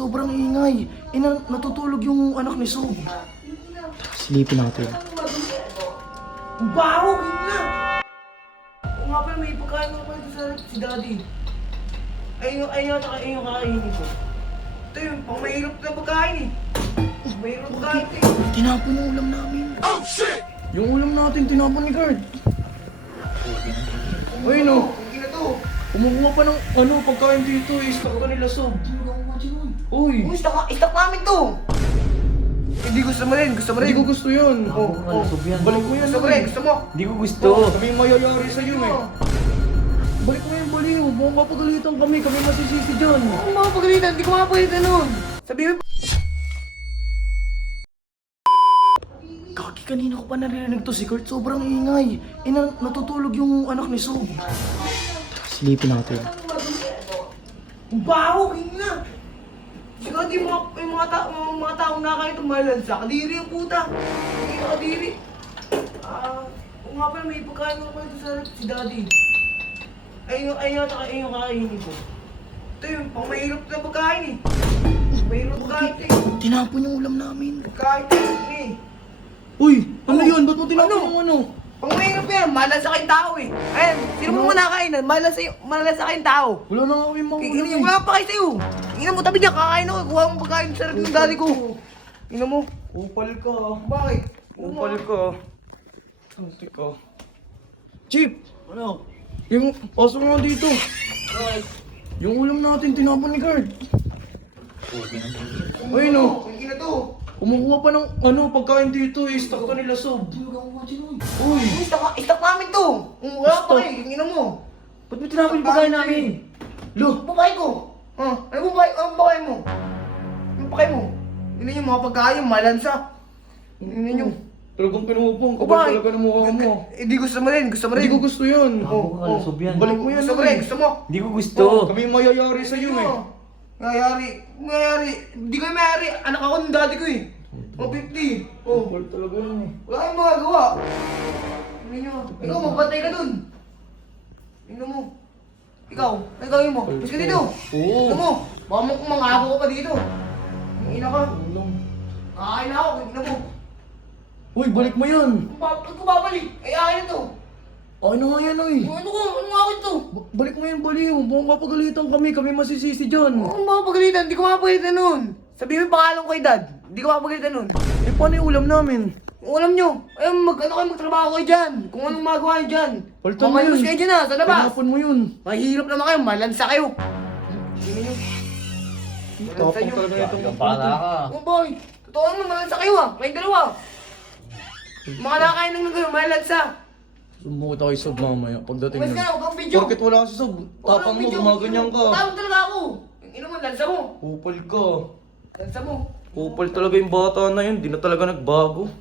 sobrang ingay. Ina, natutulog yung anak ni Sob. Silipin natin. Baho! Wait na! Oo nga pala, may pagkain ako dito sa si Daddy. Ayun ayun yung, ayun yung kakainin ko. Ito yung pang mahirap na pagkain eh. Mahirap na pagkain ito eh. Tinapon yung ulam namin. Oh, shit! Yung ulam natin, tinapon ni Guard. Ay, no. Hindi na to. Kumukuha pa ng ano, pagkain dito. eh. Stock ka nila, Sob. Uy! Uy, stock, stock namin to! Hindi gusto mo rin, gusto mo rin. Hindi ko gusto yun. Oh, oh. Balik mo yan, Gusto mo rin, gusto mo. Hindi ko gusto. Kami yung mayayari sa'yo eh. Balik mo yan, baliw. Mukhang mapagalitan kami. Kami masisisi dyan. Ang mga pagalitan, hindi ko mapagalitan nun. Sabi mo, Kaki, kanina ko pa naririnig to si Kurt. Sobrang ingay. Ina, natutulog yung anak ni Sob. Silipin natin. ang baho, hindi na. Siguro di mga, yung mga, ta mga, mga taong nakakaya tumalan sa kadiri yung puta. Hindi yung kadiri. Ah, oo nga pala, may pagkain ako dito sa si Daddy. Ayun yung, ayun yung, ayun yung kakainin ko. Ito yung pang mahirap na pagkain eh. Mahirap pagkain ito eh. Tinapon yung ulam namin. Pagkain ito eh. Uy, ano yun? Ba't mo tinapon Ano? yung ano? Pang mahirap yan, malas sa kayong tao eh. Ayun, sino mo muna kainan? Malas sa, malas sa kayong tao. Wala na nga kami Ina maulam niyo, eh. wala pa kayo sa'yo. Ina mo, tabi niya, kakain ako. Kuha mo pagkain sa ng daddy ko. Ina mo. Upal ka. Bakit? Upal ka. Santi ka. Chip! Ano? Yung, pasok nga dito. Yung ulam natin, tinapon ni Guard. Ay no, To. kumukuha pa ng ano, pagkain dito eh. Stock ka nila, Sob. Uy! Uy, stock, stock namin to. Kung wala pa Stock. ang ina mo. Ba't mo tinapon yung pagkain namin? Lo! Ano babae ko? Ha? Ano babae? Ano babae mo? Ano babae mo? Ina niyo, mga pagkain, malansa. Ina niyo. Talagang pinupong. Kapal Babae. talaga ng mukha mo. Hindi gusto mo rin, gusto mo rin. Hindi ko gusto yun. Oh, Ako kalusog yan. Balik mo yan. Gusto mo rin, gusto mo. Hindi ko gusto. Kami yung mayayari sa'yo eh. Mayayari, mayayari. Hindi ko mayayari. Anak ako ng daddy ko eh. O 50. Oh. Kapal talaga yun eh. Wala kayong magagawa. Ano nyo? Ikaw, magbantay ka dun. Tingnan mo. Ikaw, ano gawin mo? Mas ka dito. Oo. Tingnan mo. Baka mo kung mangago ka pa dito. Ang ina ka. Ulam. Kakain na ako. Tingnan mo. Uy, balik mo ba- Ba't ko babalik? Ay, akin na to. Ay na nga yan oy. Ano ko? Ano akin to? Ba- Balik mo yan, baliw. Mukhang mapagalitan kami. Kami masisisi dyan. Ano mga pagalitan? Hindi ko mapagalitan nun. Sabihin mo yung pangalan ko kay dad. Hindi ko mapagalitan nun. Eh, paano yung ulam namin? Kung alam nyo, ay mag, ano kayo magtrabaho kayo dyan. Kung anong magawa nyo dyan. Paltan mo Mamalimos yun. kayo dyan ha, sa labas. Tinapon mo yun. Mahirap naman kayo, malansa kayo. Tingnan nyo. Tapang sa'yo. talaga itong... Ka. Oh boy, totoo naman, malansa kayo ha. May dalawa. Mga nakain ng nagano, malansa. Sumukot ako yung sob mamaya pagdating Umas ka na, huwag kang video. Porket wala kasi sob. Tapang mo, gumaganyan ka. Tapang talaga ako. Yung ino mo, lansa mo. Kupal ka. Lansa mo. Kupal talaga yung bata na yun. Di na talaga nagbago.